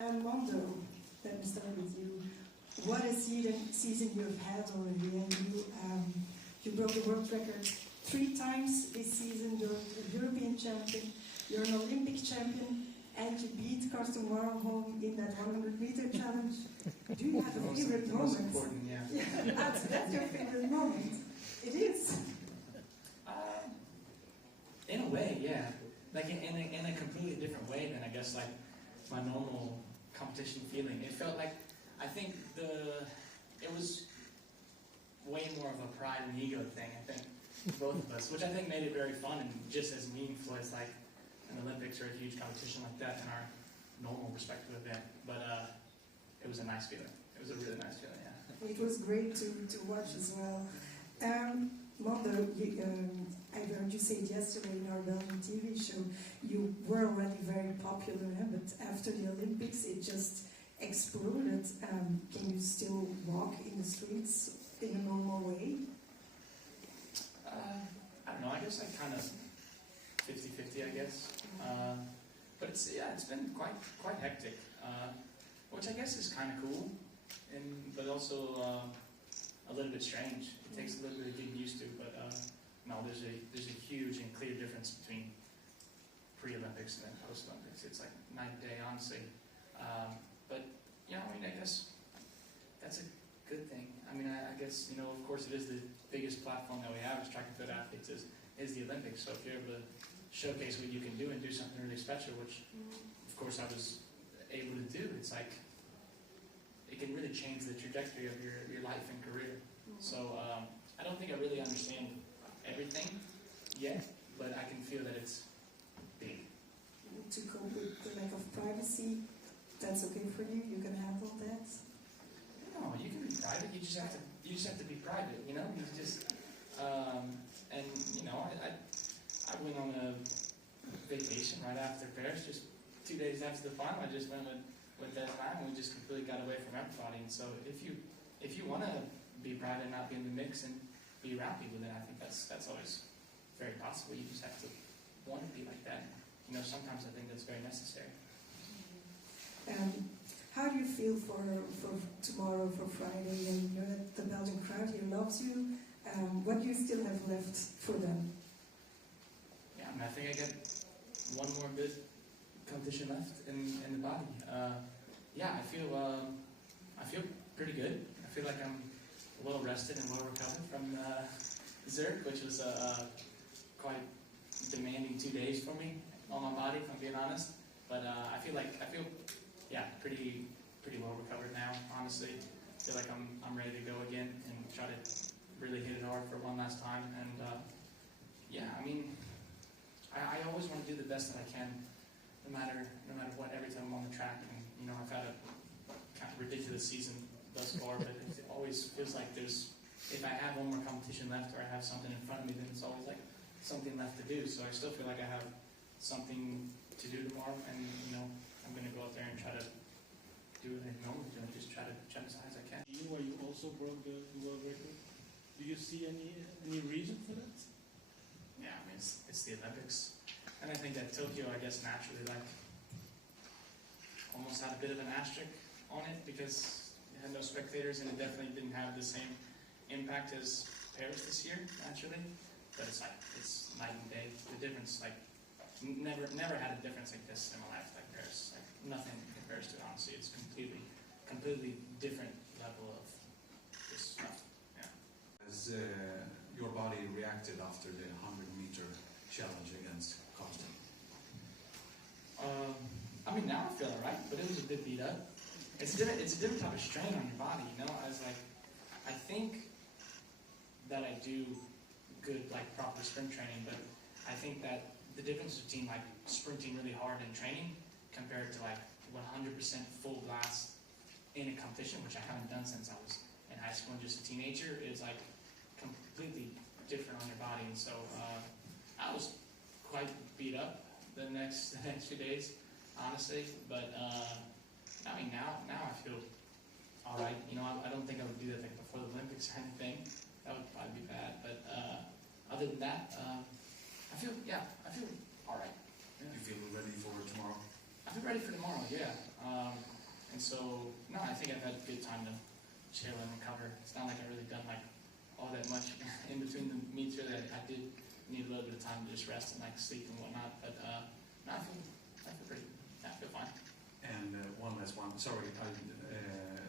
Mondo, let me start with you. What a season you've had already, and you broke the world record 3 times this season. You're a European champion, you're an Olympic champion, and you beat Karsten Warholm in that 100-meter challenge. Do you have a favorite moment? Most important, yeah. That's your favorite moment. It is. In a way, yeah. Like in a completely different way than I guess like my normal competition feeling. It felt like I think it was way more of a pride and ego thing. I think both of us, which I think made it very fun and just as meaningful as like an Olympics or a huge competition like that in our normal respective event. But it was a nice feeling. It was a really nice feeling. Yeah. It was great to watch as well. Mondo, I heard you say it yesterday in our Belgian TV show, you were already very popular, but after the Olympics it just exploded. Can you still walk in the streets in a normal way? I don't know, I guess I kind of 50-50, I guess. But it's been quite hectic, which I guess is kind of cool, but also a little bit strange. It takes a little bit of getting used to, but no, there's a huge and clear difference between pre-Olympics and then post-Olympics. It's like night and day, honestly. But yeah, I mean, I guess that's a good thing. I mean, I guess, of course, it is the biggest platform that we have as track and field athletes is the Olympics. So if you're able to showcase what you can do and do something really special, which of course I was able to do, it's like it can really change the trajectory of your life and career. So I don't think I really understand everything yet, but I can feel that it's big. To cope with the lack of privacy, that's okay for you? You can handle that? No, you can be private. You just have to be private. You just and I went on a vacation right after Paris, just 2 days after the final. I just went with that time, and we just completely got away from everybody. And so if you want to be private and not be in the mix and be around people, then I think that's always very possible. You just have to want to be like that. Sometimes I think that's very necessary. How do you feel for tomorrow, for Friday? And you know that the Belgian crowd here loves you. What do you still have left for them? Yeah, I think I got one more good competition left in the body. I feel pretty good. I feel like I'm well rested and well recovered from Zurich, which was quite demanding 2 days for me on my body, if I'm being honest. But I feel pretty well recovered now. Honestly, I feel like I'm ready to go again and try to really hit it hard for one last time. And I mean, I always want to do the best that I can, no matter what. Every time I'm on the track, and I've had a kind of ridiculous season thus far, but it always feels like if I have one more competition left or I have something in front of me, then it's always like something left to do. So I still feel like I have something to do tomorrow, and I'm going to go out there and try to do what I normally do, and just try as high as I can. Where you also broke the world record. Do you see any reason for that? Yeah, I mean it's the Olympics, and I think that Tokyo, I guess, naturally almost had a bit of an asterisk on it because it had no spectators, and it definitely didn't have the same impact as Paris this year, naturally. But it's night and day. The difference, never had a difference like this in my life, like Paris. Like nothing compares to it, honestly. It's completely different level of this stuff. Yeah. Has your body reacted after the 100-meter challenge against Karsten? I mean, now I feel alright, but it was a bit beat up. It's a different type of strain on your body, I think that I do good, proper sprint training, but I think that the difference between, sprinting really hard in training compared to, 100% full blast in a competition, which I haven't done since I was in high school and just a teenager, is, completely different on your body. And so, I was quite beat up the next few days, honestly, but, I mean, now I feel alright. I don't think I would do that before the Olympics or anything. That would probably be bad. But other than that, I feel alright. Yeah. You feel ready for tomorrow? I feel ready for tomorrow, yeah. And so, no, I think I've had a good time to chill and recover. It's not like I've really done like all that much in between the meets. Really, I did need a little bit of time to just rest and like sleep and whatnot. But no, I feel pretty, I feel fine. And one last one. Sorry,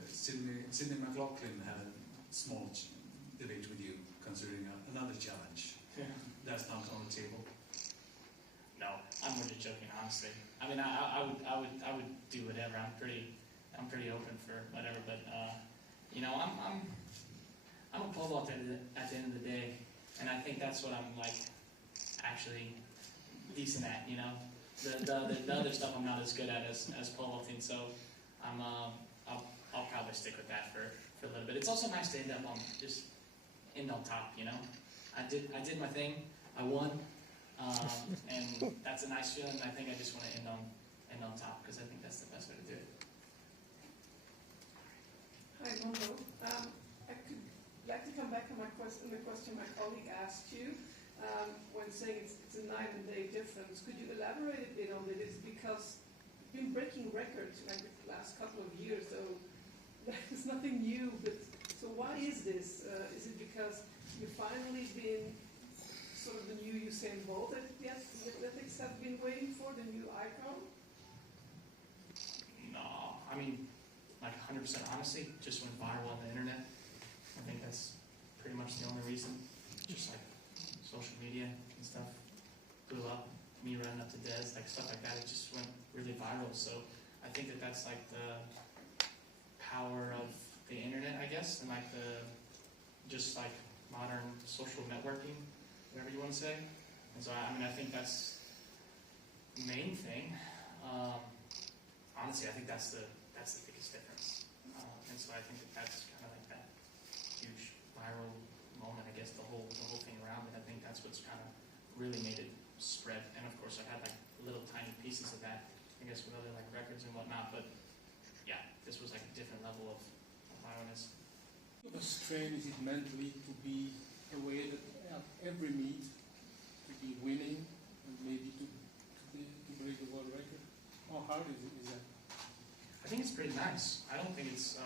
Sydney McLaughlin had a small debate with you considering another challenge. Yeah. That's not on the table. No, I'm more just joking, honestly. I mean, I would do whatever. I'm pretty open for whatever. But you know, I'm a pole vaulter at the end of the day, and I think that's what I'm like actually decent at. You know, the other stuff I'm not as good at as pole vaulting. So I'll probably stick with that for a little bit. It's also nice to end on top. You know, I did my thing. I won. And that's a nice feeling. I think I just want to end on top because I think that's the best way to do it. Hi, Mondo. I could like to come back on the question my colleague asked you when saying it's a night and day difference. Could you elaborate a bit on it? It's because you've been breaking records like the last couple of years, though it's nothing new. But so why is this? Is it because you've finally been sort of the new Usain Bolt that the athletics have been waiting for, the new icon? No, I mean, like 100% honestly, just went viral on the internet. I think that's pretty much the only reason. Just like social media and stuff blew up. Me running up to Des, like stuff like that, it just went really viral. So I think that's like the power of the internet, I guess, and like the just like modern social networking, whatever you want to say. And so I mean, I think that's the main thing. Honestly, I think that's the biggest difference. And so I think that's kind of like that huge viral moment. I guess the whole thing around it. I think that's what's kind of really made it spread. And of course, I had like little tiny pieces of that, I guess, with other like records and whatnot. But yeah, this was like a different level of viralness. How strain is it mentally to be away at every meet, to be winning, and maybe to break the world record? How hard is that? I think it's pretty nice. I don't think it's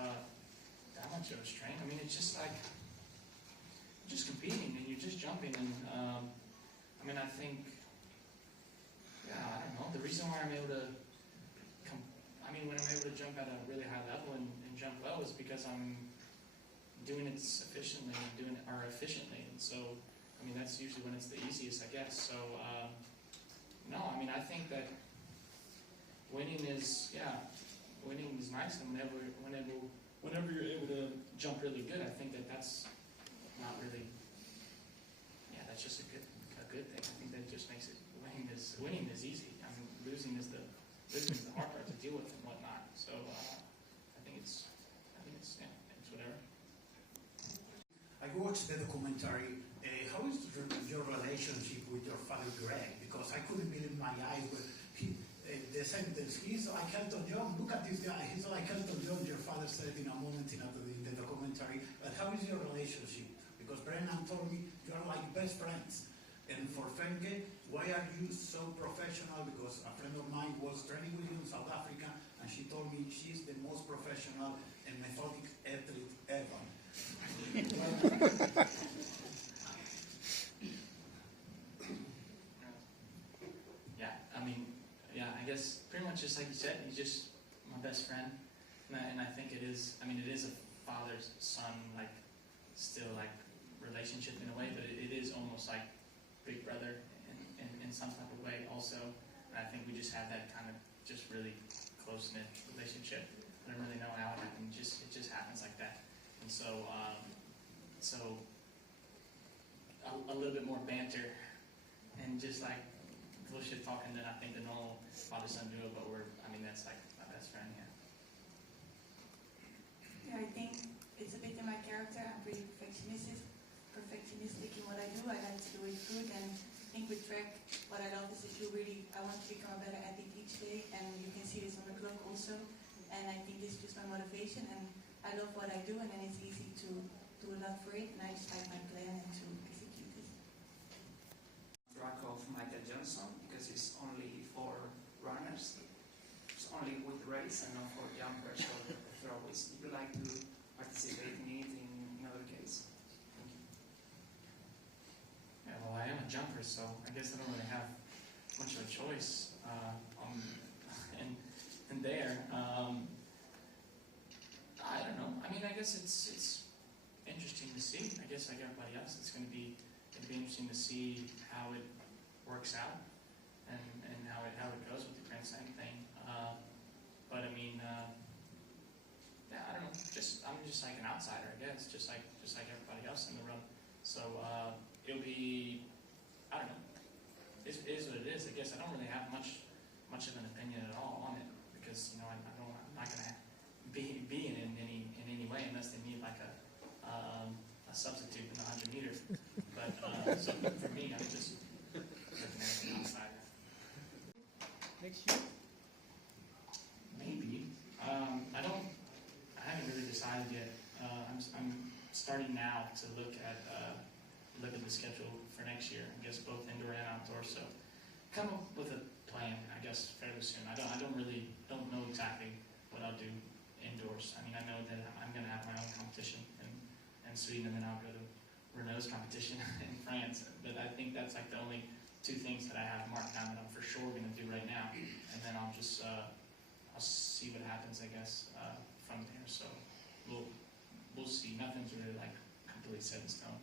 that much of a strain. I mean, it's just like you're just competing and you're just jumping. And I mean, I think, yeah, I don't know. The reason why I'm able to, when I'm able to jump at a really high level and jump well is because I'm doing it efficiently And so, I mean, that's usually when it's the easiest, I guess. So, no, I mean, I think that winning is nice, and whenever you're able to jump really good, I think that's not really, that's just a good thing. I think that just makes it winning is easy. I mean, losing is the hard part to deal with and whatnot. So I think it's whatever. I watched the documentary. How is your relationship with your father, Greg? Because I couldn't believe my eyes when the sentence, he's like Elton John. Look at this guy. He's like Elton John, your father said in a moment in the documentary. But how is your relationship? Because Brennan told me you are like best friends. And for Femke, why are you so professional? Because a friend of mine was training with you in South Africa, and she told me she's the most professional and methodic athlete ever. I guess pretty much just like you said, he's just my best friend, and I think it is a father-son like still like relationship in a way, but it is almost like big brother in some type of way also. And I think we just have that kind of just really close-knit relationship. I don't really know how it happened. It just happens like that. And so a little bit more banter and just like bullshit talking than I think the normal father-son duo. But that's like my best friend. Yeah, I think it's a bit in my character. I'm pretty perfectionistic in what I do. I like to do it good, and I think with track, what I love is that I want to become a better athlete each day, and you can see this on the clock also. And I think this is just my motivation, and I love what I do, and then it's easy to do a lot for it, and I just like my plan and to execute it. Track of Michael Johnson, because it's only for runners. It's only with race and not for jumpers or outdoors, so I guess I don't really have much of a choice in there. I don't know. I mean, I guess it's interesting to see. I guess like everybody else, it'd be interesting to see how it works out and how it goes with the Grand Slam thing. But I mean, yeah, I don't know. I'm just like an outsider, I guess, just like everybody else in the run. So it'll be, I don't know. It is what it is. I guess I don't really have much of an opinion at all on it because I'm not gonna be in any way unless they need like a substitute in the 100 meter. But so for me, I'm just looking at an outsider. Next year? Maybe. I haven't really decided yet. I'm starting now to look at the schedule for next year. I guess both indoor and outdoor. So come up with a plan. I guess fairly soon. I don't know exactly what I'll do indoors. I mean, I know that I'm going to have my own competition in Sweden, and then I'll go to Renault's competition in France. But I think that's like the only two things that I have marked down that I'm for sure going to do right now. And then I'll just I'll see what happens, I guess, from there. So we'll see. Nothing's really like completely set in stone.